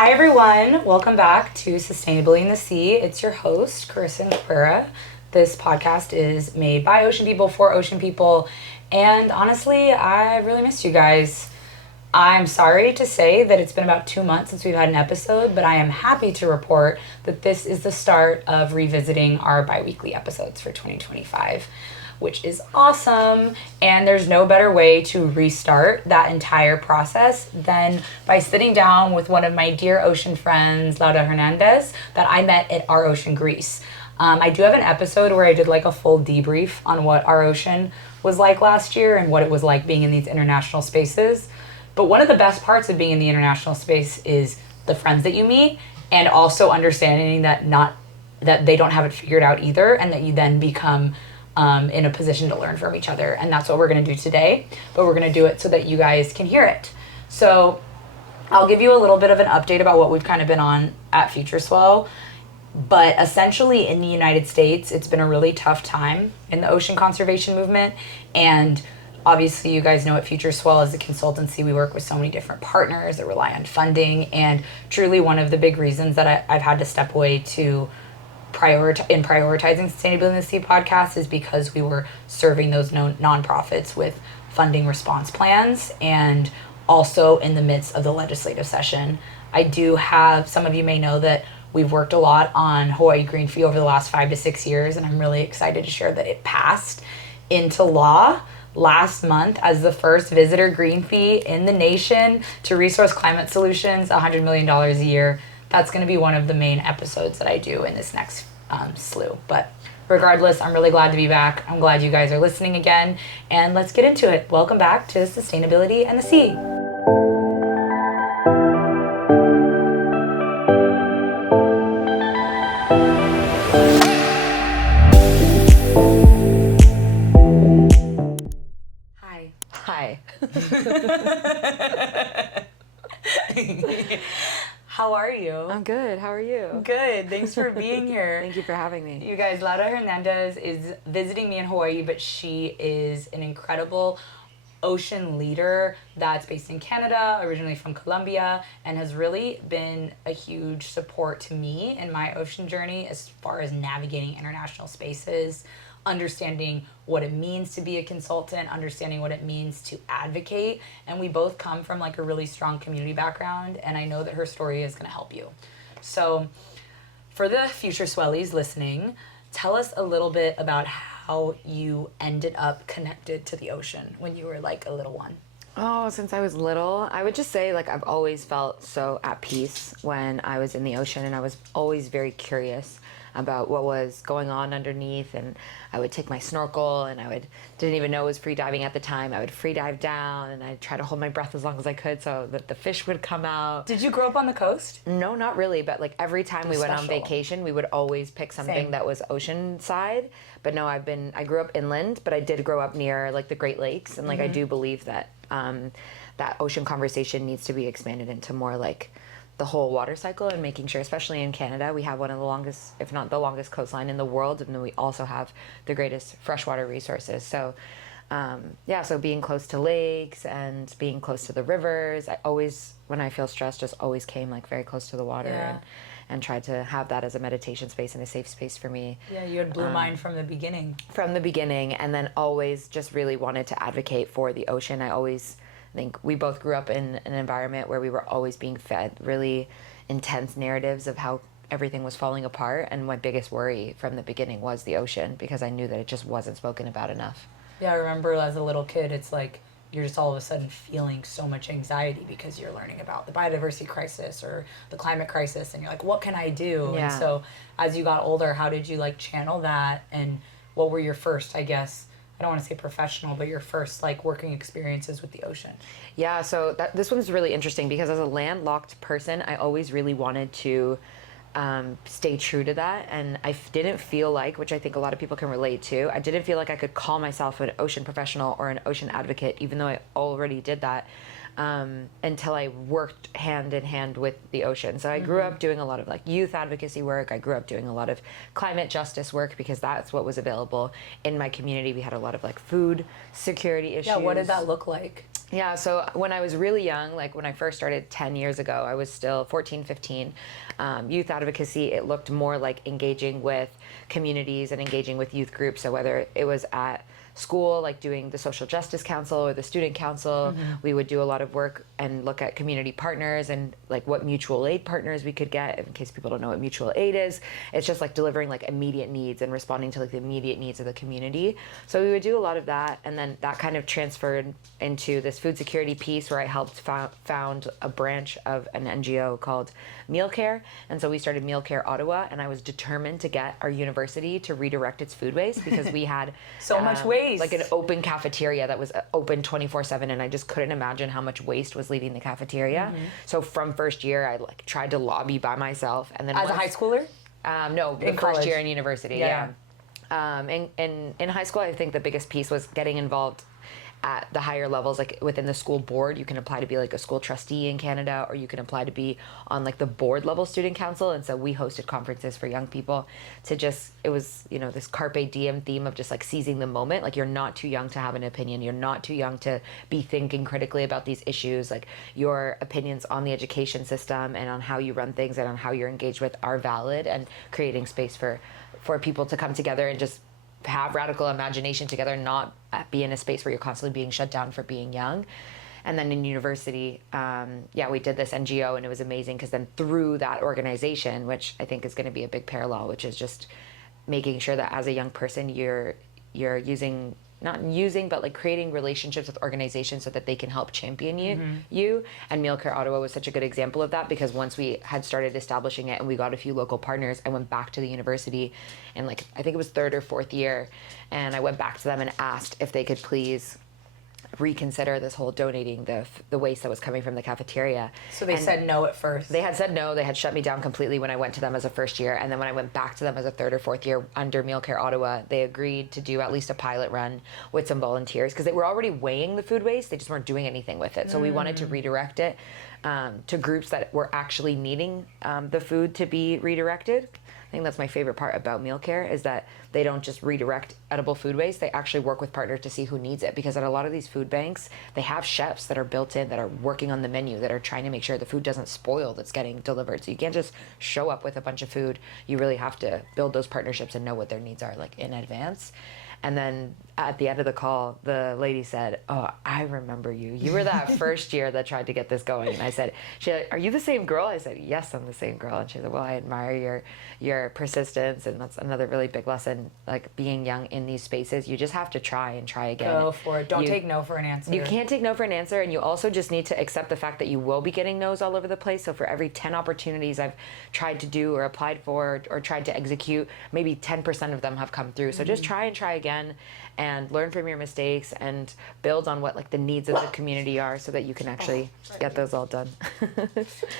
Hi everyone, welcome back to Sustainability in the Sea. It's your host, Carissa Cabrera. This podcast is made by ocean people for ocean people, and honestly, I really missed you guys. I'm sorry to say that it's been about 2 months since we've had an episode, but I am happy to report that this is the start of revisiting our bi-weekly episodes for 2025. Which is awesome, and there's no better way to restart that entire process than by sitting down with one of my dear ocean friends, Laura Hernandez, that I met at Our Ocean Greece. I do have an episode where I did like a full debrief on what Our Ocean was like last year and what it was like being in these international spaces. But one of the best parts of being in the international space is the friends that you meet, and also understanding that they don't have it figured out either, and that you then become in a position to learn from each other. And that's what we're going to do today, but we're going to do it so that you guys can hear it. So I'll give you a little bit of an update about what we've kind of been on at FutureSwell. But essentially in the United States, it's been a really tough time in the ocean conservation movement. And obviously you guys know at FutureSwell as a consultancy, we work with so many different partners that rely on funding. And truly one of the big reasons that I've had to step away to prioritizing Sustainability in the Sea podcast is because we were serving those nonprofits with funding response plans, and also in the midst of the legislative session. I do have, some of you may know that we've worked a lot on Hawaii Green Fee over the last 5 to 6 years, and I'm really excited to share that it passed into law last month as the first visitor green fee in the nation to resource climate solutions, $100 million a year. That's going to be one of the main episodes that I do in this next slew. But regardless, I'm really glad to be back. I'm glad you guys are listening again. And let's get into it. Welcome back to Sustainability and the Sea. Hi. How are you? I'm good. How are you? Good. Thanks for being here. Thank you for having me. You guys, Laura Hernandez is visiting me in Hawaii, but she is an incredible ocean leader that's based in Canada, originally from Colombia, and has really been a huge support to me in my ocean journey as far as navigating international spaces, understanding what it means to be a consultant, understanding what it means to advocate. And we both come from like a really strong community background, and I know that her story is going to help you. So for the future swellies listening, tell us a little bit about how you ended up connected to the ocean when you were like a little one. Oh, since I was little, I would just say like I've always felt so at peace when I was in the ocean, and I was always very curious about what was going on underneath. And I would take my snorkel, and didn't even know it was free diving at the time. I would free dive down, and I'd try to hold my breath as long as I could so that the fish would come out. Did you grow up on the coast? No, not really, but like every time we went on vacation, we would always pick something that was ocean side. But no, I grew up inland, but I did grow up near like the Great Lakes, and like I do believe that that ocean conversation needs to be expanded into more like the whole water cycle, and making sure, especially in Canada, we have one of the longest, if not the longest, coastline in the world, and then we also have the greatest freshwater resources. So so being close to lakes and being close to the rivers, I always, when I feel stressed, just always came like very close to the water, and tried to have that as a meditation space and a safe space for me. Yeah, you had Blue Mind from the beginning. From the beginning, and then always just really wanted to advocate for the ocean. I think we both grew up in an environment where we were always being fed really intense narratives of how everything was falling apart, and my biggest worry from the beginning was the ocean, because I knew that it just wasn't spoken about enough. Yeah, I remember as a little kid, it's like you're just all of a sudden feeling so much anxiety because you're learning about the biodiversity crisis or the climate crisis, and you're like, what can I do? Yeah. And so as you got older, how did you like channel that, and what were your first, I guess, I don't want to say professional, but your first like working experiences with the ocean? Yeah, so this one's really interesting because as a landlocked person, I always really wanted to stay true to that. And I didn't feel like, which I think a lot of people can relate to, I didn't feel like I could call myself an ocean professional or an ocean advocate, even though I already did that. Until I worked hand in hand with the ocean. So I grew up doing a lot of like youth advocacy work. I grew up doing a lot of climate justice work because that's what was available in my community. We had a lot of like food security issues. Yeah, what did that look like? Yeah, so when I was really young, like when I first started 10 years ago, I was still 14, 15. Youth advocacy, it looked more like engaging with communities and engaging with youth groups. So whether it was at school, like doing the social justice council or the student council, we would do a lot of work and look at community partners and like what mutual aid partners we could get. In case people don't know what mutual aid is, it's just like delivering like immediate needs and responding to like the immediate needs of the community. So we would do a lot of that, and then that kind of transferred into this food security piece where I helped found a branch of an NGO called Meal Care. And so we started Meal Care Ottawa, and I was determined to get our university to redirect its food waste because we had so much waste. Like an open cafeteria that was open 24/7, and I just couldn't imagine how much waste was leaving the cafeteria. So from first year, I like tried to lobby by myself, and then as a high schooler. No, the first year in university. Yeah. In high school, I think the biggest piece was getting involved at the higher levels, like within the school board. You can apply to be like a school trustee in Canada, or you can apply to be on like the board level student council. And so we hosted conferences for young people to just, it was, you know, this carpe diem theme of just like seizing the moment. Like, you're not too young to have an opinion. You're not too young to be thinking critically about these issues. Like, your opinions on the education system and on how you run things and on how you're engaged with are valid, and creating space for people to come together and just have radical imagination together, not be in a space where you're constantly being shut down for being young. And then in university, we did this NGO, and it was amazing because then through that organization, which I think is going to be a big parallel, which is just making sure that as a young person, you're but like creating relationships with organizations so that they can help champion you. And Meal Care Ottawa was such a good example of that, because once we had started establishing it and we got a few local partners, I went back to the university, and like I think it was third or fourth year, and I went back to them and asked if they could please reconsider this whole donating the waste that was coming from the cafeteria. So they said no at first. They had said no. They had shut me down completely when I went to them as a first year. And then when I went back to them as a third or fourth year under Meal Care Ottawa, they agreed to do at least a pilot run with some volunteers, because they were already weighing the food waste. They just weren't doing anything with it. So we wanted to redirect it to groups that were actually needing the food to be redirected. I think that's my favorite part about Meal Care, is that they don't just redirect edible food waste. They actually work with partners to see who needs it, because at a lot of these food banks, they have chefs that are built in, that are working on the menu, that are trying to make sure the food doesn't spoil that's getting delivered. So you can't just show up with a bunch of food. You really have to build those partnerships and know what their needs are, like, in advance. And then at the end of the call, the lady said, "Oh, I remember you. You were that first year that tried to get this going." And I said, "Are you the same girl?" I said, "Yes, I'm the same girl." And she said, "Well, I admire your persistence." And that's another really big lesson, like being young in these spaces. You just have to try and try again. Go for it. Don't take no for an answer. You can't take no for an answer. And you also just need to accept the fact that you will be getting no's all over the place. So for every 10 opportunities I've tried to do or applied for or tried to execute, maybe 10% of them have come through. So just try and try again, and learn from your mistakes and build on what like the needs of the community are, so that you can actually get those all done.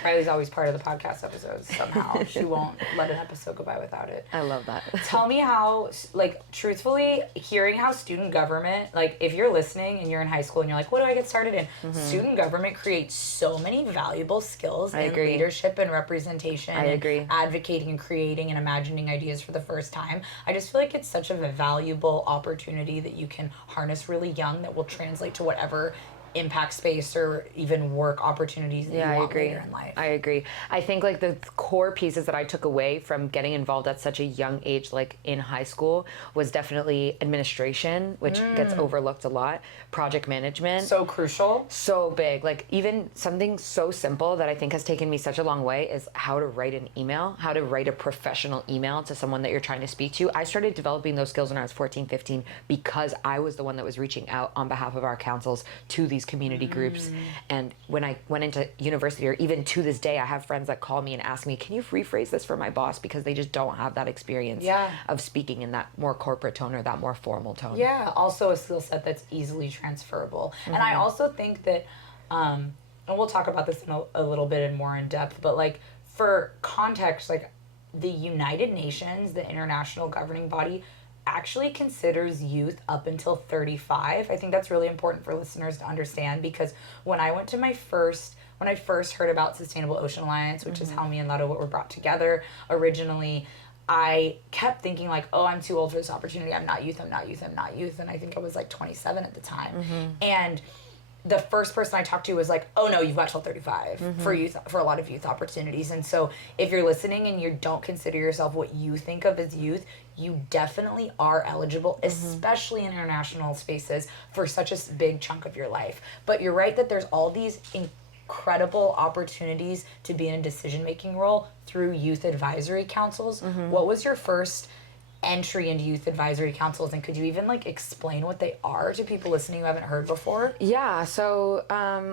Riley's always part of the podcast episodes somehow. She won't let an episode go by without it. I love that. Tell me how, like, truthfully, hearing how student government, like, if you're listening and you're in high school and you're like, what do I get started in? Student government creates so many valuable skills in leadership and representation. I agree. And advocating and creating and imagining ideas for the first time. I just feel like it's such a valuable opportunity that you can harness really young, that will translate to whatever impact space or even work opportunities that you want later in life. I agree. I think like the core pieces that I took away from getting involved at such a young age, like in high school, was definitely administration, which gets overlooked a lot. Project management. So crucial. So big. Like even something so simple that I think has taken me such a long way is how to write an email, how to write a professional email to someone that you're trying to speak to. I started developing those skills when I was 14, 15 because I was the one that was reaching out on behalf of our councils to these community groups. And when I went into university, or even to this day, I have friends that call me and ask me, can you rephrase this for my boss? Because they just don't have that experience of speaking in that more corporate tone or that more formal tone. Yeah, also a skill set that's easily transferable. And I also think that, and we'll talk about this in a little bit and more in depth, but like for context, like the United Nations, the international governing body, actually considers youth up until 35. I think that's really important for listeners to understand, because when I went to when I first heard about Sustainable Ocean Alliance, which is how me and Laura were brought together originally, I kept thinking like, oh, I'm too old for this opportunity. I'm not youth. And I think I was like 27 at the time. And the first person I talked to was like, oh no, you've got till 35 for youth, for a lot of youth opportunities. And so if you're listening and you don't consider yourself what you think of as youth, you definitely are eligible, especially in international spaces, for such a big chunk of your life. But you're right that there's all these incredible opportunities to be in a decision-making role through youth advisory councils. What was your first entry into youth advisory councils, and could you even like explain what they are to people listening who haven't heard before? Yeah, so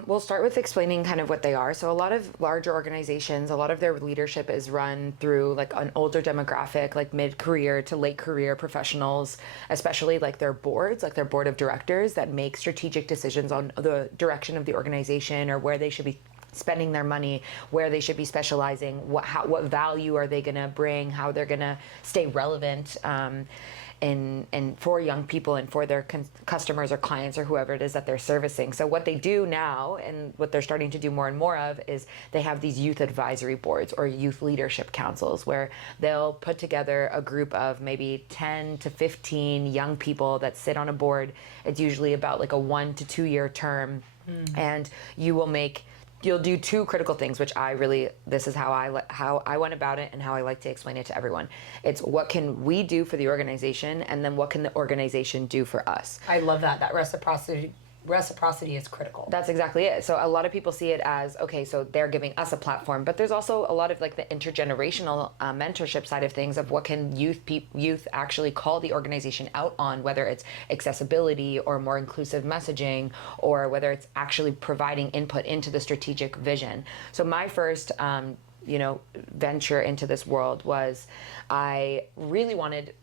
we'll start with explaining kind of what they are. So a lot of larger organizations, a lot of their leadership is run through like an older demographic, like mid-career to late career professionals, especially like their boards, like their board of directors that make strategic decisions on the direction of the organization or where they should be spending their money, where they should be specializing, what value are they going to bring, how they're going to stay relevant and for young people and for their customers or clients or whoever it is that they're servicing. So what they do now, and what they're starting to do more and more of, is they have these youth advisory boards or youth leadership councils where they'll put together a group of maybe 10 to 15 young people that sit on a board. It's usually about like a 1 to 2 year term, and you'll do two critical things, which this is how I went about it and how I like to explain it to everyone. It's what can we do for the organization, and then what can the organization do for us. I love that reciprocity is critical. That's exactly it. So a lot of people see it as, okay, so they're giving us a platform, but there's also a lot of like the intergenerational mentorship side of things of what can youth actually call the organization out on, whether it's accessibility or more inclusive messaging, or whether it's actually providing input into the strategic vision. So my first venture into this world was I really wanted,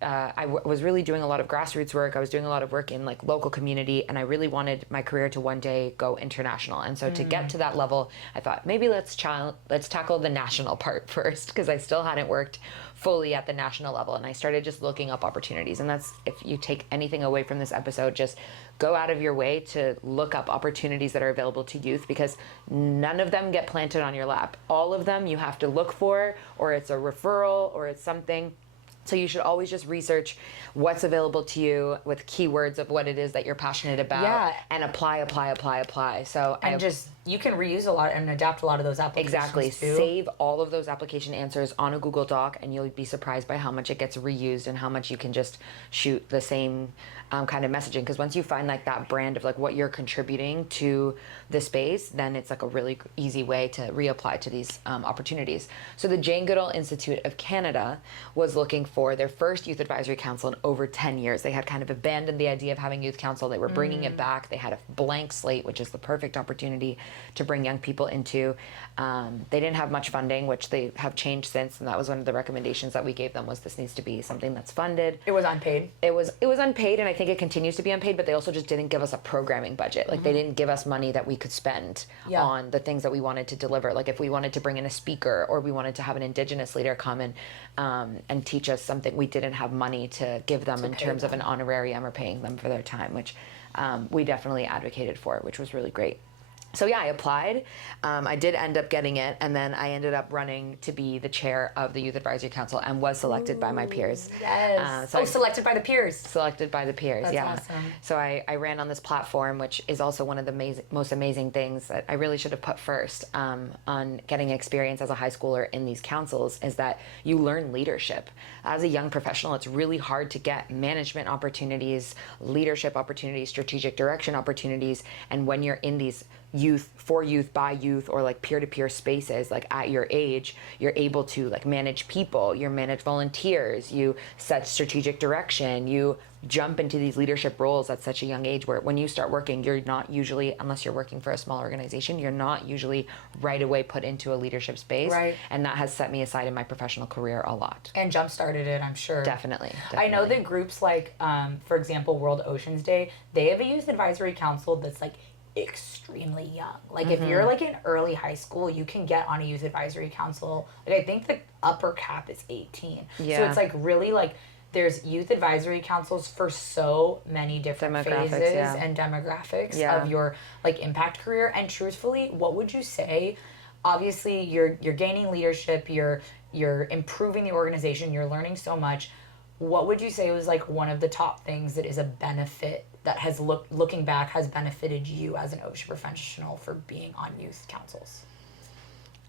was really doing a lot of grassroots work. I was doing a lot of work in like local community, and I really wanted my career to one day go international. And so to get to that level, I thought maybe let's tackle the national part first, because I still hadn't worked fully at the national level. And I started just looking up opportunities. And that's, if you take anything away from this episode, just go out of your way to look up opportunities that are available to youth, because none of them get planted on your lap. All of them you have to look for, or it's a referral, or it's something. So you should always just research what's available to you with keywords of what it is that you're passionate about, and apply. So you can reuse a lot and adapt a lot of those applications. Exactly. Too. Save all of those application answers on a Google Doc, and you'll be surprised by how much it gets reused and how much you can just shoot the same kind of messaging. Because once you find like that brand of like what you're contributing to the space, then it's like a really easy way to reapply to these opportunities. So the Jane Goodall Institute of Canada was looking for their first youth advisory council in over 10 years. They had kind of abandoned the idea of having youth council. They were bringing it back. They had a blank slate, which is the perfect opportunity to bring young people into. They didn't have much funding, which they have changed since, and that was one of the recommendations that we gave them, was this needs to be something that's funded. It was unpaid. It was unpaid, and I think it continues to be unpaid, but they also just didn't give us a programming budget. Like they didn't give us money that we could spend on the things that we wanted to deliver. Like if we wanted to bring in a speaker, or we wanted to have an Indigenous leader come and teach us something, we didn't have money to give them in terms of an honorarium or paying them for their time, which we definitely advocated for, which was really great. So yeah, I applied. I did end up getting it, and then I ended up running to be the chair of the Youth Advisory Council and was selected by my peers. Yes. Selected by the peers. Selected by the peers, That's yeah. Awesome. So I ran on this platform, which is also one of the most amazing things that I really should have put first on getting experience as a high schooler in these councils, is that you learn leadership. As a young professional, it's really hard to get management opportunities, leadership opportunities, strategic direction opportunities, and when you're in these youth, for youth, by youth, or like peer-to-peer spaces, like at your age, you're able to like manage people, you manage volunteers, you set strategic direction, you jump into these leadership roles at such a young age, where when you start working, you're not usually, unless you're working for a small organization, you're not usually right away put into a leadership space. Right. And that has set me aside in my professional career a lot. And jump-started it, I'm sure. Definitely. I know that groups like, for example, World Oceans Day, they have a youth advisory council that's like extremely young. Like if you're like in early high school, you can get on a youth advisory council. Like I think the upper cap is 18. Yeah. So it's like really like there's youth advisory councils for so many different phases and demographics of your like impact career. And truthfully, what would you say? Obviously, you're gaining leadership, you're improving the organization, you're learning so much. What would you say was like one of the top things that is a benefit that has looking back has benefited you as an ocean professional for being on youth councils?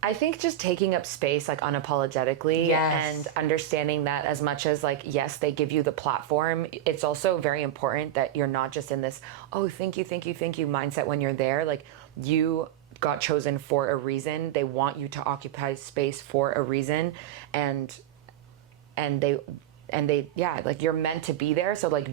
I think just taking up space like unapologetically, and understanding that as much as like, yes, they give you the platform, it's also very important that you're not just in this, oh, thank you mindset when you're there. Like, you got chosen for a reason. They want you to occupy space for a reason, and they like, you're meant to be there. So like,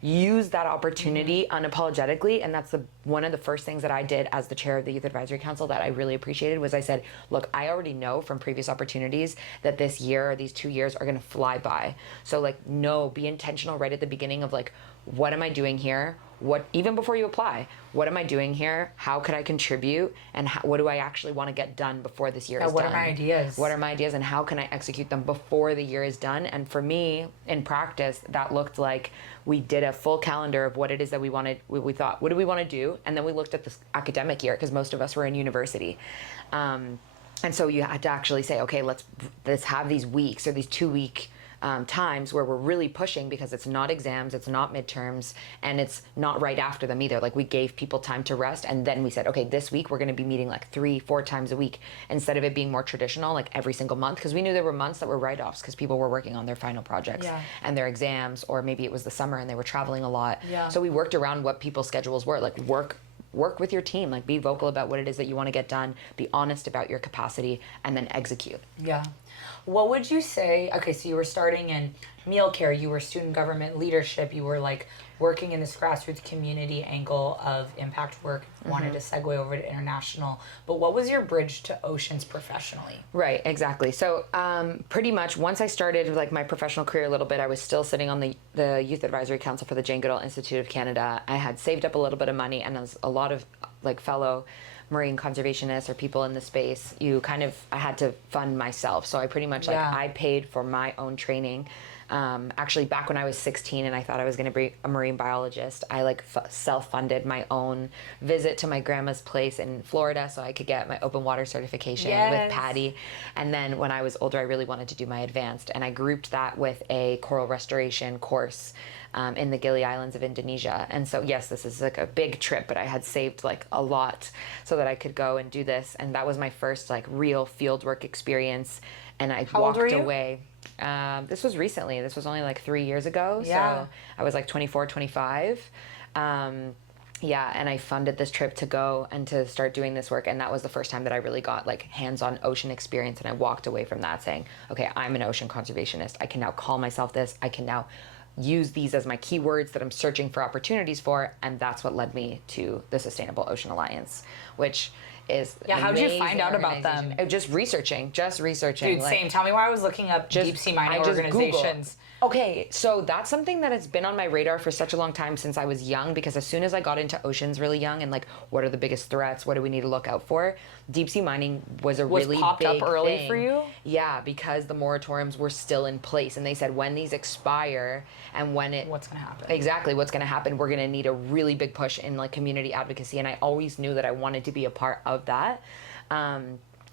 use that opportunity unapologetically. And that's one of the first things that I did as the chair of the Youth Advisory Council that I really appreciated was I said, look, I already know from previous opportunities that this year or these 2 years are going to fly by. So like, be intentional right at the beginning of like, what am I doing here? Even before you apply, what am I doing here? How could I contribute? And what do I actually want to get done before this year is done? What are my ideas? What are my ideas, and how can I execute them before the year is done? And for me, in practice, that looked like we did a full calendar of what it is that we wanted. We thought, what do we want to do? And then we looked at this academic year, because most of us were in university. And so you had to actually say, okay, let's have these weeks or these 2-week times where we're really pushing, because it's not exams, it's not midterms, and it's not right after them either. Like, we gave people time to rest, and then we said, okay, this week we're going to be meeting like 3-4 times a week, instead of it being more traditional, like every single month, because we knew there were months that were write-offs because people were working on their final projects and their exams, or maybe it was the summer and they were traveling a lot. So we worked around what people's schedules were. Like, work with your team, like, be vocal about what it is that you want to get done, be honest about your capacity, and then execute. What would you say, okay, so you were starting in meal care, you were student government leadership, you were like working in this grassroots community angle of impact work, wanted to segue over to international, but what was your bridge to oceans professionally? Right, exactly. So pretty much once I started like my professional career a little bit, I was still sitting on the Youth Advisory Council for the Jane Goodall Institute of Canada. I had saved up a little bit of money, and as a lot of like fellow marine conservationists or people in the space, I had to fund myself. So I pretty much I paid for my own training. Actually, back when I was 16 and I thought I was going to be a marine biologist, I self-funded my own visit to my grandma's place in Florida so I could get my open water certification with Patty. And then when I was older, I really wanted to do my advanced, and I grouped that with a coral restoration course in the Gili Islands of Indonesia. And so, yes, this is like a big trip, but I had saved like a lot so that I could go and do this. And that was my first like real fieldwork experience. And I walked away. This was recently. This was only like 3 years ago. So I was like 24, 25. And I funded this trip to go and to start doing this work. And that was the first time that I really got like hands-on ocean experience. And I walked away from that saying, okay, I'm an ocean conservationist. I can now call myself this. I can now use these as my keywords that I'm searching for opportunities for. And that's what led me to the Sustainable Ocean Alliance, which is how did you find out about them? Just researching. Dude, same. Tell me why I was looking up deep sea mining organizations. Google. Okay, so that's something that has been on my radar for such a long time since I was young, because as soon as I got into oceans really young and like, what are the biggest threats? What do we need to look out for? Deep sea mining was really popped big up early thing. For you? Yeah, because the moratoriums were still in place, and they said when these expire and when what's going to happen? Exactly, what's going to happen? We're going to need a really big push in like community advocacy, and I always knew that I wanted to be a part of that.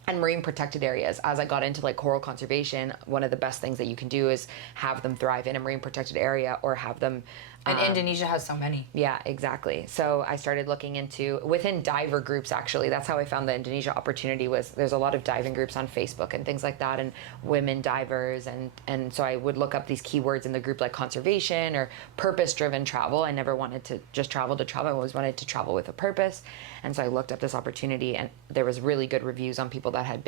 And marine protected areas. As I got into like coral conservation, one of the best things that you can do is have them thrive in a marine protected area, or have them. And Indonesia has so many. Yeah, exactly. So I started looking into within diver groups. Actually, that's how I found the Indonesia opportunity. There's a lot of diving groups on Facebook and things like that, and women divers, and so I would look up these keywords in the group like conservation or purpose driven travel. I never wanted to just travel to travel. I always wanted to travel with a purpose, and so I looked up this opportunity, and there was really good reviews on people that had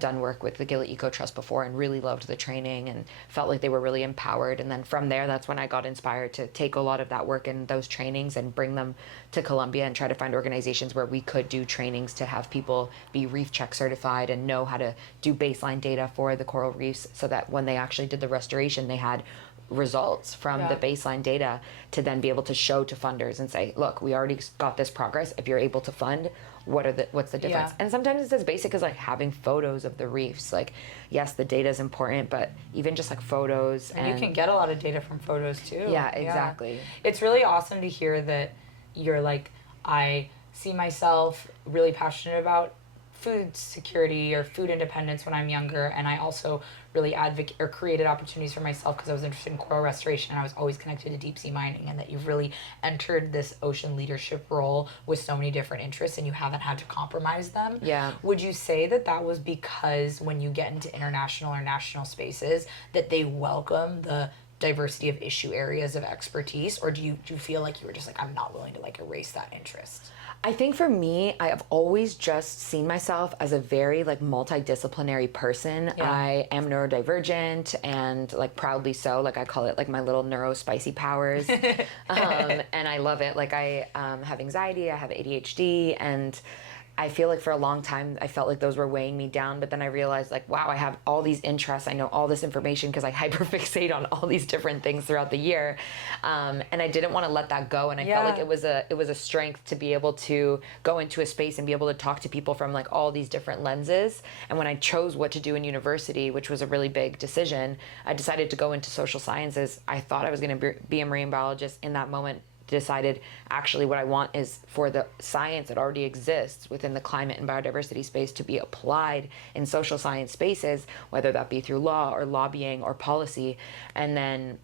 done work with the Gili Eco Trust before and really loved the training and felt like they were really empowered. And then from there, that's when I got inspired to take a lot of that work and those trainings and bring them to Colombia and try to find organizations where we could do trainings to have people be reef check certified and know how to do baseline data for the coral reefs, so that when they actually did the restoration, they had results from the baseline data to then be able to show to funders and say, look, we already got this progress. If you're able to fund, what's the difference? And sometimes it's as basic as like having photos of the reefs. Like, yes, the data is important, but even just like photos. And you can get a lot of data from photos too. Yeah, exactly. It's really awesome to hear that you're like, I see myself really passionate about food security or food independence when I'm younger, and I also really created opportunities for myself because I was interested in coral restoration and I was always connected to deep sea mining, and that you've really entered this ocean leadership role with so many different interests and you haven't had to compromise them. Yeah. Would you say that that was because when you get into international or national spaces that they welcome the diversity of issue areas of expertise, or do you feel like you were just like, I'm not willing to like erase that interest? I think for me, I have always just seen myself as a very like multidisciplinary person. Yeah. I am neurodivergent, and like proudly so. Like I call it like my little neuro spicy powers, and I love it. Like I have anxiety, I have ADHD, and I feel like for a long time I felt like those were weighing me down, but then I realized like, wow, I have all these interests, I know all this information because I hyperfixate on all these different things throughout the year, and I didn't want to let that go, and I felt like it was a strength to be able to go into a space and be able to talk to people from like all these different lenses. And when I chose what to do in university, which was a really big decision, I decided to go into social sciences. I thought I was going to be a marine biologist. In that moment, decided actually what I want is for the science that already exists within the climate and biodiversity space to be applied in social science spaces, whether that be through law or lobbying or policy, and then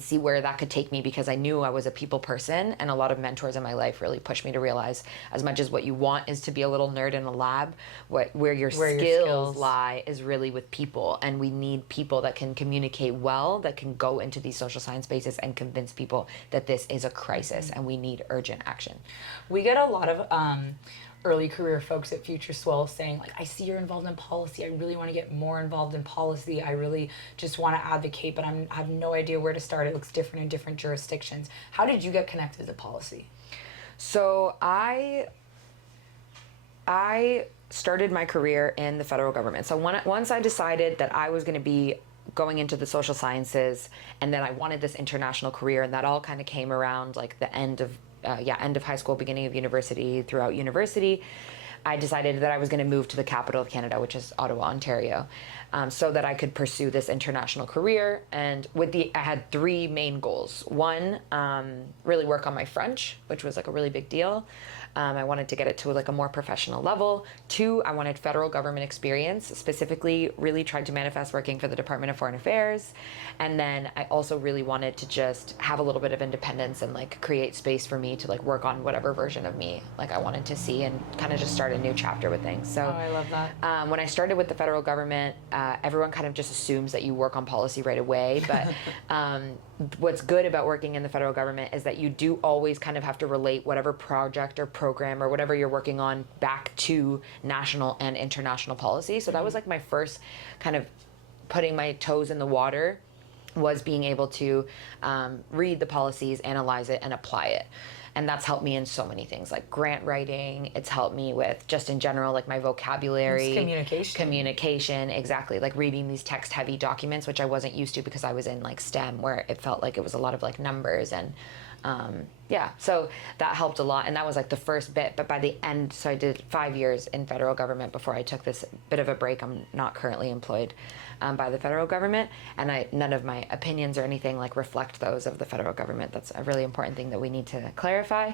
see where that could take me, because I knew I was a people person, and a lot of mentors in my life really pushed me to realize as much as what you want is to be a little nerd in a lab, where your skills lie is really with people, and we need people that can communicate well, that can go into these social science spaces and convince people that this is a crisis and we need urgent action. We get a lot of early career folks at FutureSwell saying like, I see you're involved in policy, I really want to get more involved in policy, I really just want to advocate, but I have no idea where to start. It looks different in different jurisdictions. How did you get connected to policy? So I started my career in the federal government. So once I decided that I was going to be going into the social sciences and then I wanted this international career, and that all kind of came around like the end of high school, beginning of university, throughout university, I decided that I was going to move to the capital of Canada, which is Ottawa, Ontario, so that I could pursue this international career. And I had three main goals. One, really work on my French, which was like a really big deal. I wanted to get it to like a more professional level. Two, I wanted federal government experience, specifically really tried to manifest working for the Department of Foreign Affairs. And then I also really wanted to just have a little bit of independence and like create space for me to like work on whatever version of me like I wanted to see, and kind of just start a new chapter with things. So I love that. When I started with the federal government, everyone kind of just assumes that you work on policy right away. But what's good about working in the federal government is that you do always kind of have to relate whatever project or program or whatever you're working on back to national and international policy. So that was like my first kind of putting my toes in the water, was being able to read the policies, analyze it, and apply it. And that's helped me in so many things, like grant writing. It's helped me with just in general, like my vocabulary. It's communication, exactly. Like reading these text heavy documents, which I wasn't used to because I was in like STEM, where it felt like it was a lot of like numbers and so that helped a lot. And that was like the first bit. But by the end, so I did 5 years in federal government before I took this bit of a break. I'm not currently employed by the federal government, and none of my opinions or anything like reflect those of the federal government. That's a really important thing that we need to clarify.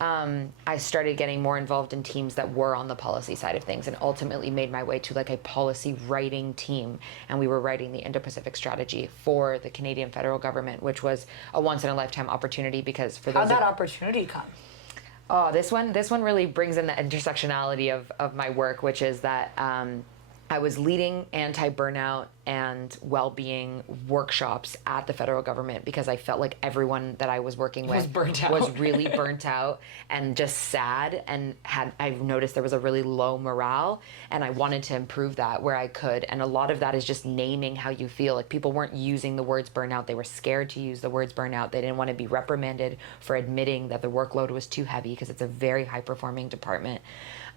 I started getting more involved in teams that were on the policy side of things, and ultimately made my way to like a policy writing team, and we were writing the Indo-Pacific strategy for the Canadian federal government, which was a once in a lifetime opportunity, because for those How'd that opportunity come? Oh, this one really brings in the intersectionality of my work, which is that I was leading anti-burnout and well-being workshops at the federal government because I felt like everyone that I was working with was really burnt out and just sad, and I've noticed there was a really low morale, and I wanted to improve that where I could. And a lot of that is just naming how you feel. Like people weren't using the words burnout. They were scared to use the words burnout. They didn't want to be reprimanded for admitting that the workload was too heavy, because it's a very high-performing department.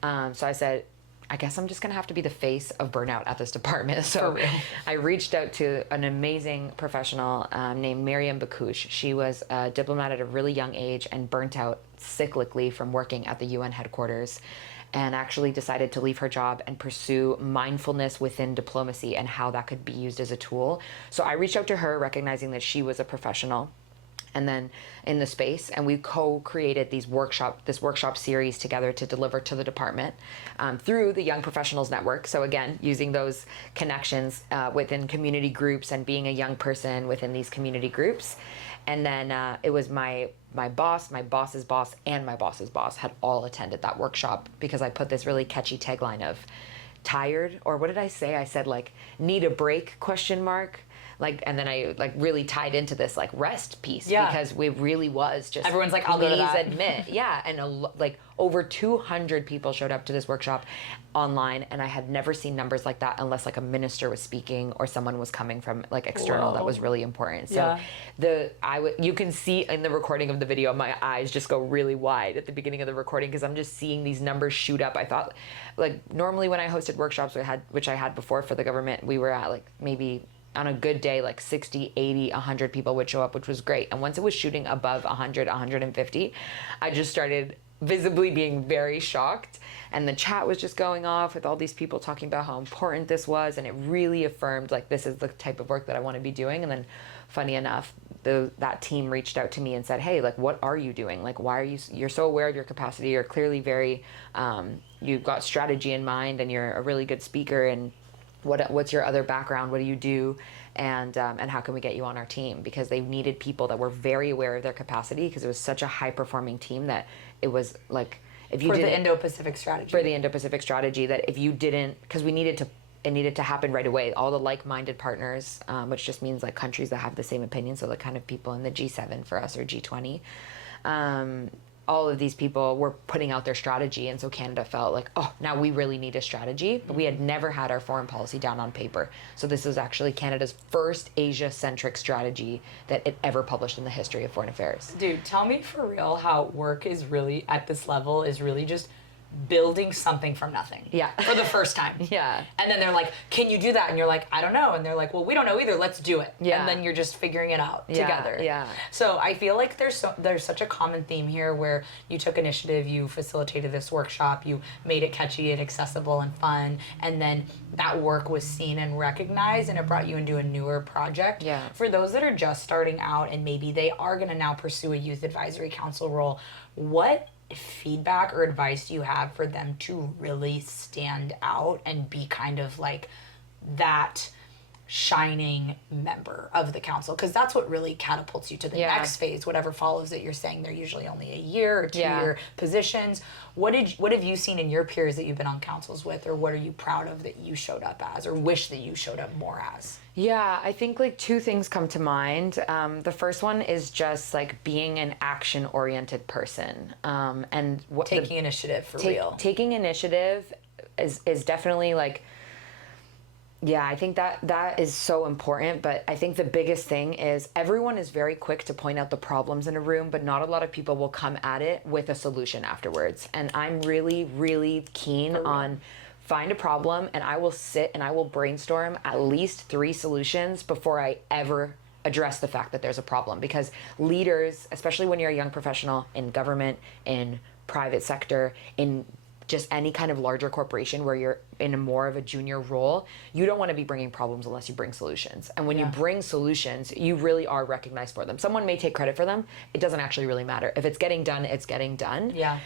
So I said, I guess I'm just going to have to be the face of burnout at this department. So I reached out to an amazing professional named Miriam Bakouche. She was a diplomat at a really young age and burnt out cyclically from working at the UN headquarters, and actually decided to leave her job and pursue mindfulness within diplomacy and how that could be used as a tool. So I reached out to her, recognizing that she was a professional. and then in the space, and we co-created this workshop series together to deliver to the department through the Young Professionals Network. So again, using those connections within community groups and being a young person within these community groups. And then it was my boss, my boss's boss, and my boss's boss had all attended that workshop, because I put this really catchy tagline of tired, or what did I say? I said like, need a break, ? Like, and then I like really tied into this like rest piece, because we really was just, everyone's like, I'll go to that. Admit. Yeah. And like over 200 people showed up to this workshop online, and I had never seen numbers like that unless like a minister was speaking or someone was coming from like external. Whoa. That was really important. So you can see in the recording of the video, my eyes just go really wide at the beginning of the recording, because I'm just seeing these numbers shoot up. I thought like normally when I hosted workshops which I had before for the government, we were at like maybe on a good day, like 60, 80, 100 people would show up, which was great. And once it was shooting above 100, 150, I just started visibly being very shocked. And the chat was just going off with all these people talking about how important this was. And it really affirmed like, this is the type of work that I want to be doing. And then funny enough, that team reached out to me and said, hey, like, what are you doing? Like, why are you're so aware of your capacity. You're clearly very, you've got strategy in mind, and you're a really good speaker, and what's your other background? What do you do? And how can we get you on our team? Because they needed people that were very aware of their capacity, because it was such a high performing team that it was like, if you for the Indo-Pacific strategy. For the Indo-Pacific strategy, that if you didn't, because it needed to happen right away. All the like-minded partners, which just means like countries that have the same opinion. So the kind of people in the G7 for us, or G20, all of these people were putting out their strategy. And so Canada felt like, oh, now we really need a strategy. But we had never had our foreign policy down on paper. So this is actually Canada's first Asia-centric strategy that it ever published in the history of foreign affairs. Dude, tell me for real how work is really, at this level, is really just building something from nothing. Yeah. For the first time. Yeah. And then they're like, can you do that? And you're like, I don't know. And they're like, well, we don't know either. Let's do it. Yeah. And then you're just figuring it out together. Yeah. So I feel like there's such a common theme here where you took initiative, you facilitated this workshop, you made it catchy and accessible and fun, and then that work was seen and recognized, and it brought you into a newer project. Yeah. For those that are just starting out and maybe they are going to now pursue a youth advisory council role, what feedback or advice do you have for them to really stand out and be kind of like that shining member of the council? Because that's what really catapults you to the next phase, whatever follows it. You're saying they're usually only a year or 2 year positions. What have you seen in your peers that you've been on councils with, or what are you proud of that you showed up as, or wish that you showed up more as? Yeah, I think like two things come to mind. The first one is just like being an action-oriented person, and taking initiative for real. Taking initiative is definitely like, yeah, I think that is so important. But I think the biggest thing is everyone is very quick to point out the problems in a room, but not a lot of people will come at it with a solution afterwards. And I'm really, really keen on find a problem, and I will sit and I will brainstorm at least 3 solutions before I ever address the fact that there's a problem. Because leaders, especially when you're a young professional in government, in private sector, in just any kind of larger corporation where you're in a more of a junior role, you don't want to be bringing problems unless you bring solutions. And when you bring solutions, you really are recognized for them. Someone may take credit for them. It doesn't actually really matter. If it's getting done, it's getting done. Yeah.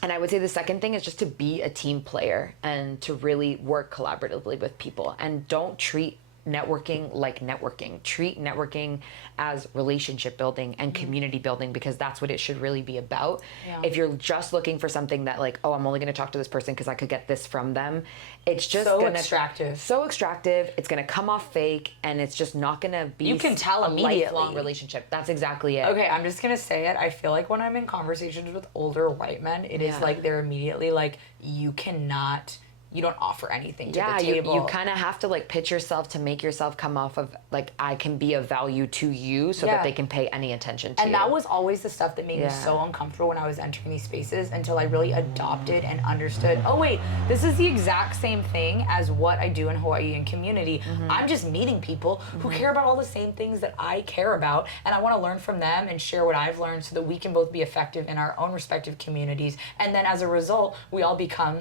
And I would say the second thing is just to be a team player and to really work collaboratively with people, and don't treat networking like networking. Treat networking as relationship building and community building, because that's what it should really be about. Yeah. If you're just looking for something that like, oh, I'm only going to talk to this person because I could get this from them, it's just so extractive. So extractive. It's going to come off fake, and it's just not going to be you can tell a immediately. Lifelong relationship. That's exactly it. Okay, I'm just going to say it. I feel like when I'm in conversations with older white men, it is like they're immediately like, you don't offer anything to the table. You kind of have to like pitch yourself to make yourself come off of like, I can be of value to you, so that they can pay any attention to you. And that was always the stuff that made me so uncomfortable when I was entering these spaces, until I really adopted and understood, oh wait, this is the exact same thing as what I do in Hawaii and community. I'm just meeting people who care about all the same things that I care about, and I want to learn from them and share what I've learned so that we can both be effective in our own respective communities. And then as a result, we all become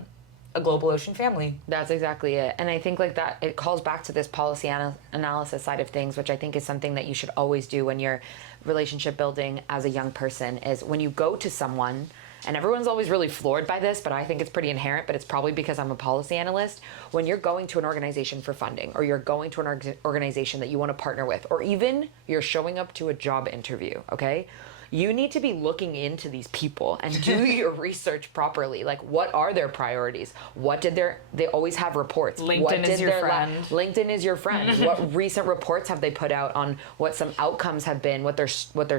a global ocean family. That's exactly it. And I think like that, it calls back to this policy analysis side of things, which I think is something that you should always do when you're relationship building as a young person, is when you go to someone, and everyone's always really floored by this, but I think it's pretty inherent, but it's probably because I'm a policy analyst. When you're going to an organization for funding, or you're going to an organization that you want to partner with, or even you're showing up to a job interview, okay? You need to be looking into these people and do your research properly. Like, what are their priorities? What did they always have reports. LinkedIn is your friend. LinkedIn is your friend. What recent reports have they put out on what some outcomes have been, what their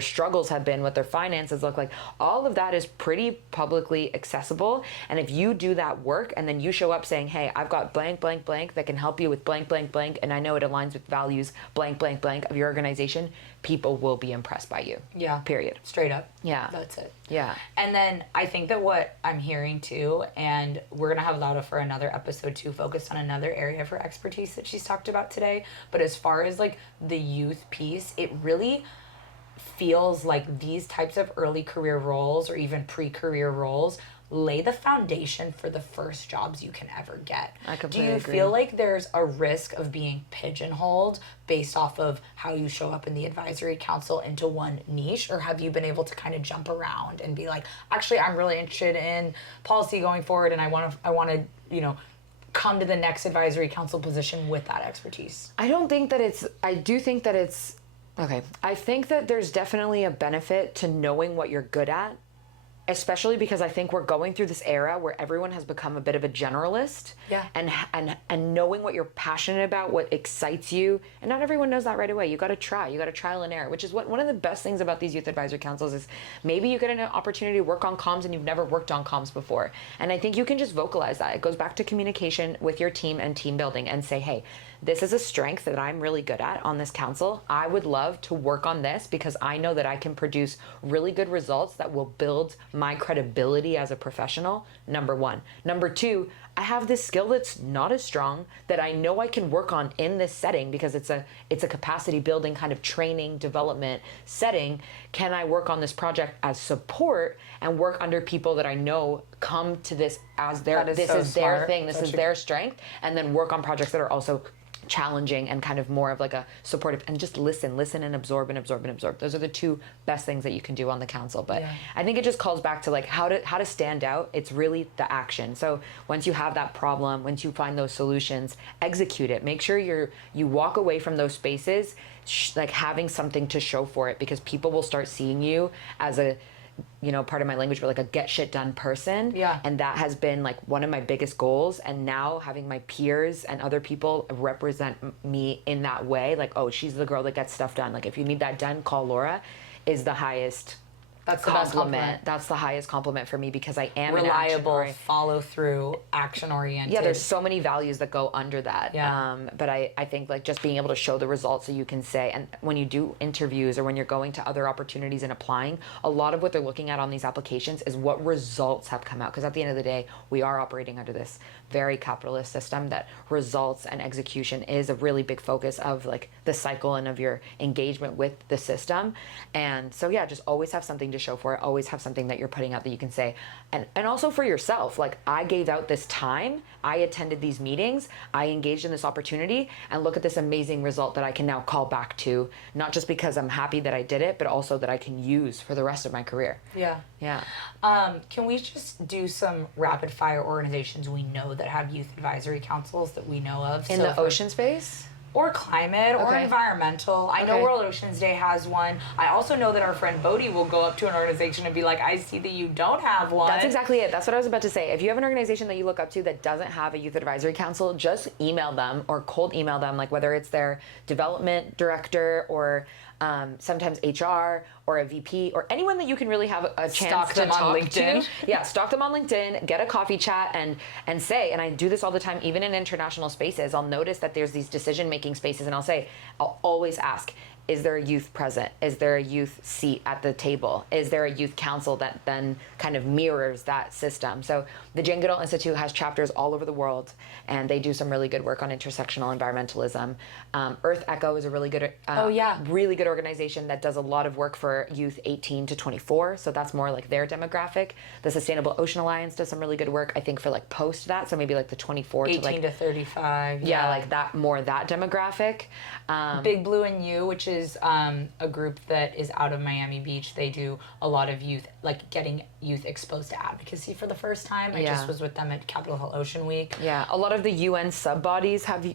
struggles have been, what their finances look like? All of that is pretty publicly accessible. And if you do that work and then you show up saying, hey, I've got blank, blank, blank that can help you with blank, blank, blank, and I know it aligns with values, blank, blank, blank of your organization, people will be impressed by you. Yeah. Period. Straight up. Yeah. That's it. Yeah. And then I think that what I'm hearing too, and we're going to have Laura for another episode too, focused on another area of her expertise that she's talked about today. But as far as like the youth piece, it really feels like these types of early career roles or even pre-career roles lay the foundation for the first jobs you can ever get. I completely agree. Do you feel like there's a risk of being pigeonholed based off of how you show up in the advisory council into one niche, or have you been able to kind of jump around and be like, actually, I'm really interested in policy going forward, and I want to, you know, come to the next advisory council position with that expertise? I do think that it's okay. I think that there's definitely a benefit to knowing what you're good at, especially because I think we're going through this era where everyone has become a bit of a generalist. Yeah. And knowing what you're passionate about, what excites you, and not everyone knows that right away. You got to try. You got to trial and error, which is what one of the best things about these youth advisory councils is. Maybe you get an opportunity to work on comms and you've never worked on comms before. And I think you can just vocalize that. It goes back to communication with your team and team building, and say, hey, this is a strength that I'm really good at on this council. I would love to work on this because I know that I can produce really good results that will build my credibility as a professional, number one. Number two, I have this skill that's not as strong that I know I can work on in this setting because it's a capacity building kind of training development setting. Can I work on this project as support and work under people that I know come to this as their their thing, this is their strength, and then work on projects that are also challenging and kind of more of like a supportive, and just listen and absorb. Those are the two best things that you can do on the council. But yeah. I think it just calls back to like how to stand out. It's really the action. So once you have that problem, once you find those solutions, execute it. Make sure you walk away from those spaces like having something to show for it, because people will start seeing you as a, you know, part of my language, but like a get shit done person. Yeah. And that has been like one of my biggest goals. And now having my peers and other people represent me in that way, like, oh, she's the girl that gets stuff done. Like, if you need that done, call Laura, is the highest That's the best compliment. That's the highest compliment for me, because I am reliable, follow through, action oriented. Yeah, there's so many values that go under that. Yeah. But I think like just being able to show the results so you can say, and when you do interviews or when you're going to other opportunities and applying, a lot of what they're looking at on these applications is what results have come out. Because at the end of the day, we are operating under this very capitalist system that results and execution is a really big focus of like the cycle and of your engagement with the system. And so yeah, just always have something to show for it. Always have something that you're putting out that you can say. And also for yourself, like, I gave out this time, I attended these meetings, I engaged in this opportunity, and look at this amazing result that I can now call back to, not just because I'm happy that I did it, but also that I can use for the rest of my career. Yeah. Yeah. Can we just do some rapid fire organizations we know that have youth advisory councils that we know of? In the ocean space? Or climate, or Okay. environmental. I know World Oceans Day has one. I also know that our friend Bodhi will go up to an organization and be like, I see that you don't have one. That's exactly it. That's what I was about to say. If you have an organization that you look up to that doesn't have a youth advisory council, just email them or cold email them, like whether it's their development director or sometimes HR or a VP or anyone that you can really have a chance Stalk to them on talk LinkedIn. to. Yeah, stalk them on LinkedIn, get a coffee chat, and say, and I do this all the time, even in international spaces, I'll notice that there's these decision-making spaces, and I'll always ask, is there a youth present? Is there a youth seat at the table? Is there a youth council that then kind of mirrors that system? So the Jane Goodall Institute has chapters all over the world, and they do some really good work on intersectional environmentalism. Earth Echo is a really good, really good organization that does a lot of work for youth 18 to 24. So that's more like their demographic. The Sustainable Ocean Alliance does some really good work, I think, for like post that. So maybe like the 24 18 to like 35. Yeah, like that, more that demographic. Big Blue and You, which is a group that is out of Miami Beach. They do a lot of youth, like getting youth exposed to advocacy for the first time. I just was with them at Capitol Hill Ocean Week. Yeah, a lot of the UN sub-bodies have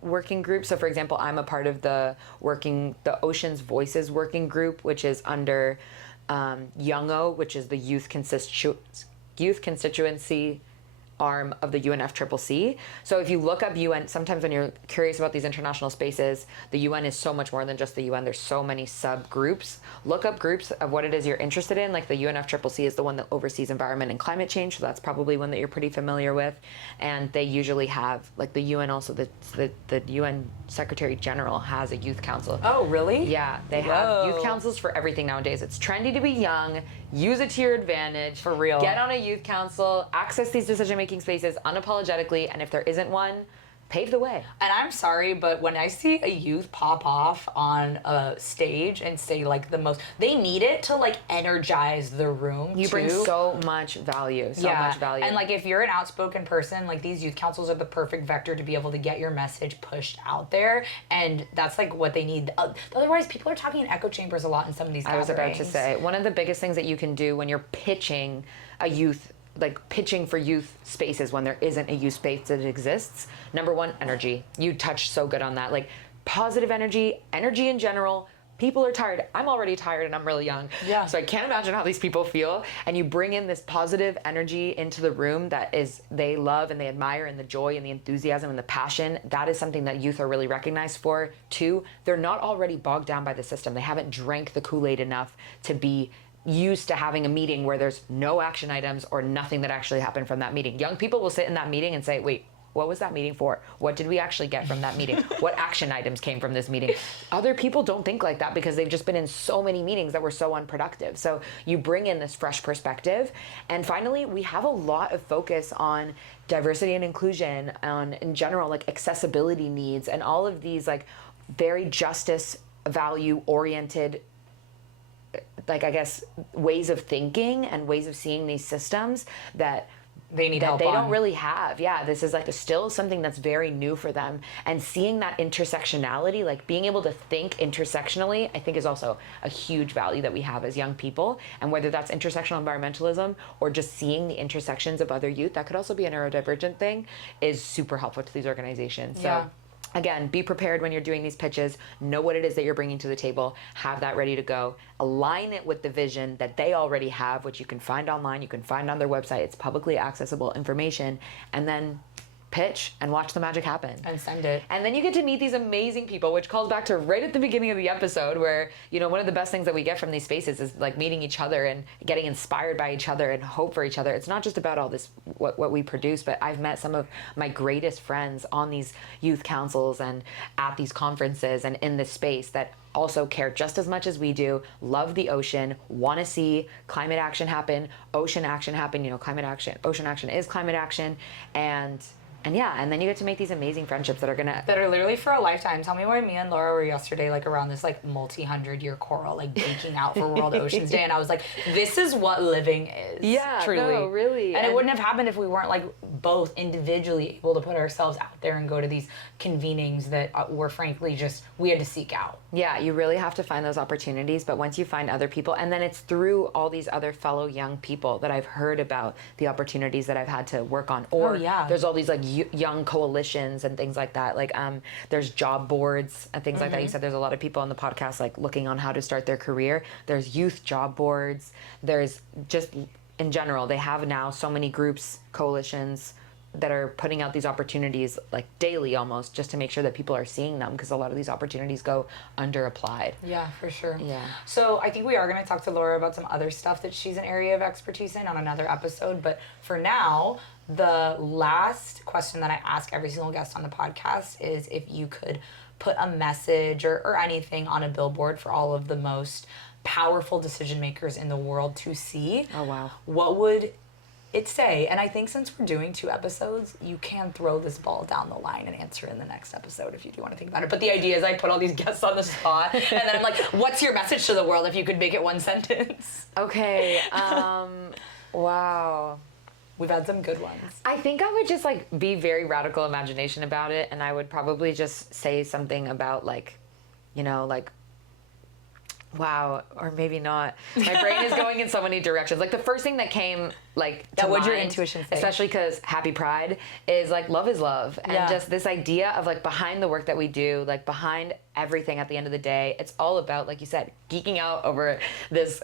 working groups. So for example, I'm a part of the Ocean's Voices working group, which is under YOUNGO, which is the youth constituency arm of the UNFCCC. So if you look up UN, sometimes when you're curious about these international spaces, the UN is so much more than just the UN. There's so many subgroups. Look up groups of what it is you're interested in. Like the UNFCCC is the one that oversees environment and climate change. So that's probably one that you're pretty familiar with. And they usually have, like the UN also, the UN Secretary General has a youth council. Oh, really? Yeah, they have youth councils for everything nowadays. It's trendy to be young. Use it to your advantage. For real. Get on a youth council. Access these decision-making spaces unapologetically, and if there isn't one, pave the way. And I'm sorry, but when I see a youth pop off on a stage and say like the most, they need it to like energize the room. You bring so much value, much value. And like if you're an outspoken person, like these youth councils are the perfect vector to be able to get your message pushed out there, and that's like what they need. Otherwise, people are talking in echo chambers a lot in some of these gatherings. I was about to say, one of the biggest things that you can do when you're pitching a youth, like pitching for youth spaces when there isn't a youth space that exists. Number one, energy. You touched so good on that. Like positive energy in general. People are tired. I'm already tired and I'm really young. Yeah. So I can't imagine how these people feel. And you bring in this positive energy into the room that is they love and they admire, and the joy and the enthusiasm and the passion. That is something that youth are really recognized for. Two, they're not already bogged down by the system. They haven't drank the Kool-Aid enough to be used to having a meeting where there's no action items or nothing that actually happened from that meeting. Young people will sit in that meeting and say, wait, what was that meeting for? What did we actually get from that meeting? What action items came from this meeting? Other people don't think like that because they've just been in so many meetings that were so unproductive. So you bring in this fresh perspective. And finally, we have a lot of focus on diversity and inclusion, on in general, like accessibility needs, and all of these like very justice value oriented, like I guess ways of thinking and ways of seeing these systems that they need help they on. don't really have. Yeah, this is like still something that's very new for them, and seeing that intersectionality, like being able to think intersectionally, I think is also a huge value that we have as young people. And whether that's intersectional environmentalism or just seeing the intersections of other youth, that could also be a neurodivergent thing, is super helpful to these organizations. So again, be prepared when you're doing these pitches. Know what it is that you're bringing to the table. Have that ready to go. Align it with the vision that they already have, which you can find online. You can find on their website. It's publicly accessible information. And then pitch and watch the magic happen. And send it. And then you get to meet these amazing people, which calls back to right at the beginning of the episode where, you know, one of the best things that we get from these spaces is like meeting each other and getting inspired by each other and hope for each other. It's not just about all this, what we produce, but I've met some of my greatest friends on these youth councils and at these conferences and in this space that also care just as much as we do, love the ocean, want to see climate action happen, ocean action happen, you know, climate action, ocean action is climate action, and then you get to make these amazing friendships that are literally for a lifetime. Tell me why me and Laura were yesterday like around this like multi-100-year coral like baking out for World Oceans Day, and I was like, this is what living is. Yeah, truly. No, really. And it wouldn't have happened if we weren't like both individually able to put ourselves out there and go to these convenings that were frankly just we had to seek out. Yeah, you really have to find those opportunities, but once you find other people, and then it's through all these other fellow young people that I've heard about the opportunities that I've had to work on. Or there's all these like young coalitions and things like that. Like there's job boards and things like that. You said there's a lot of people on the podcast like looking on how to start their career. There's youth job boards. There's just in general, they have now so many groups, coalitions, that are putting out these opportunities like daily almost, just to make sure that people are seeing them, because a lot of these opportunities go underapplied. Yeah, for sure. Yeah. So I think we are going to talk to Laura about some other stuff that she's an area of expertise in on another episode. But for now, the last question that I ask every single guest on the podcast is if you could put a message or anything on a billboard for all of the most powerful decision makers in the world to see. Oh, wow. What would it say? And I think since we're doing 2 episodes, you can throw this ball down the line and answer in the next episode if you do want to think about it. But the idea is I put all these guests on the spot, and then I'm like, what's your message to the world if you could make it 1 sentence? Okay. Wow. We've had some good ones. I think I would just like be very radical imagination about it, and I would probably just say something about like, you know, like, wow, or maybe not. My brain is going in so many directions. Like the first thing that came like to what'd mind, your intuition say? especially because Happy Pride is like love is love, and just this idea of like behind the work that we do, like behind everything at the end of the day, it's all about, like you said, geeking out over this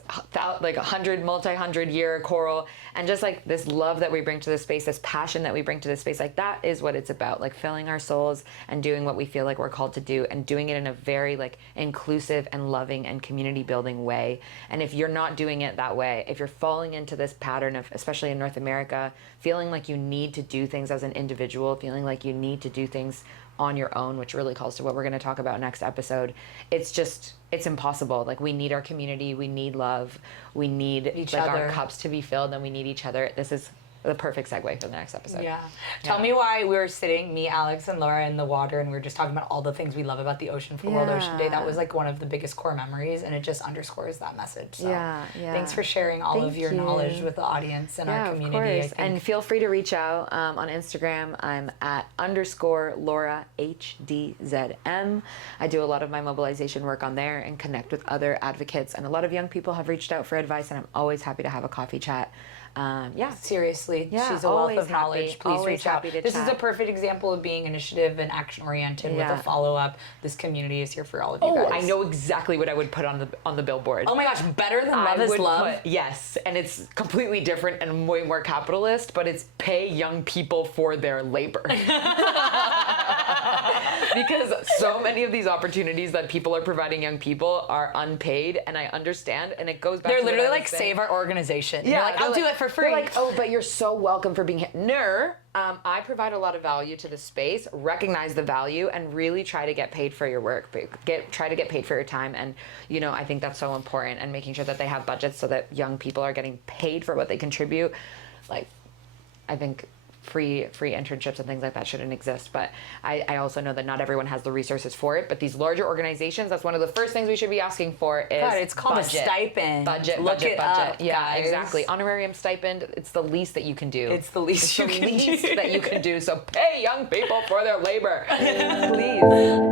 like 100-multi-100-year coral, and just like this love that we bring to this space, this passion that we bring to this space. Like that is what it's about, like filling our souls and doing what we feel like we're called to do, and doing it in a very like inclusive and loving and community building way. And if you're not doing it that way, if you're falling into this pattern of, especially in North America, feeling like you need to do things as an individual, feeling like you need to do things on your own, which really calls to what we're going to talk about next episode, it's impossible. Like we need our community, we need love, we need each like other. Our cups to be filled, and we need each other. This is the perfect segue for the next episode. Yeah. Tell me why we were sitting, me, Alex, and Laura, in the water, and we were just talking about all the things we love about the ocean for World Ocean Day. That was like one of the biggest core memories, and it just underscores that message. So thanks for sharing all of your knowledge with the audience and our community. Of course. And feel free to reach out on Instagram. I'm at _Laura HDZM. I do a lot of my mobilization work on there and connect with other advocates, and a lot of young people have reached out for advice, and I'm always happy to have a coffee chat. Seriously, she's a wealth of knowledge. Please reach out. This is a perfect example of being initiative and action oriented with a follow up. This community is here for all of you guys. I know exactly what I would put on the billboard. Oh my gosh, better than love is love. Yes, and it's completely different and way more capitalist, but it's pay young people for their labor. Because so many of these opportunities that people are providing young people are unpaid, and I understand, and it goes back to they're literally like, save our organization. Yeah, like, I'll do it for free. They're like, oh, but you're so welcome for being here. No, I provide a lot of value to the space, recognize the value, and really try to get paid for your work. Try to get paid for your time, and you know, I think that's so important, and making sure that they have budgets so that young people are getting paid for what they contribute. Like, I think free internships and things like that shouldn't exist, but I also know that not everyone has the resources for it. But these larger organizations, that's one of the first things we should be asking for is it's called budget. A stipend. Budget. Up, yeah, guys. exactly. Honorarium stipend. It's the least that you can do. It's the least you can do. that you can do. So pay young people for their labor, please.